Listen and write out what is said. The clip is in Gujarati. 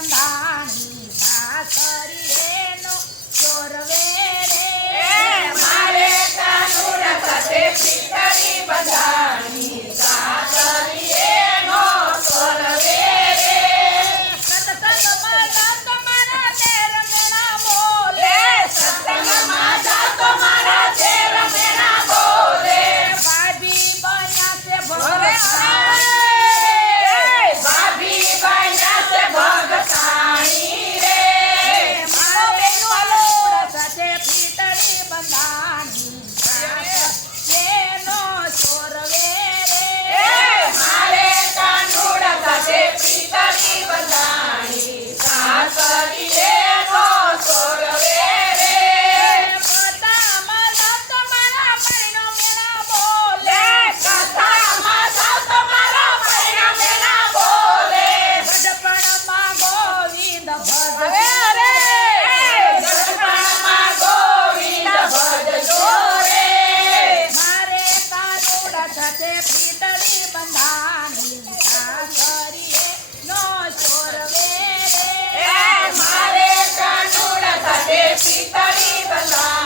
બંધાણી સાસરીએનો ચોરવે રે મારે કાનુડ સાથે પીતળી બંધાણી સાસરીએનો ચોરવે રે સત્સંગમાં જાતો મારા તેર મેણા બોલે સત્સંગમાં જાતો મારા તેર મેણા બોલે ભાભી બન્યા છે ભાભી બન્યા છે ભગતાણી રે મારે કાનુડ સાથે પીતળી બંધાણી સાસરીએનો ચોરવે રે મારે કાનુડ સાથે પીતળી બંધાણી સાસરીએનો ચોરવે રે પોતામાં જાતો મારા પૈણો મેળા બોલે કથામાં જાતો મારા પૈણા મેળા બોલે ગઢપણમાં ગોવિંદ ભજવે રે ગઢપણમાં ગોવિંદ ભજજો રે મારે કાનુડ સાથે પીતળી બંધાણી સાસરીએ નો ચોરવે રે મારે કાનુડ સાથે પીતળી બંધાણી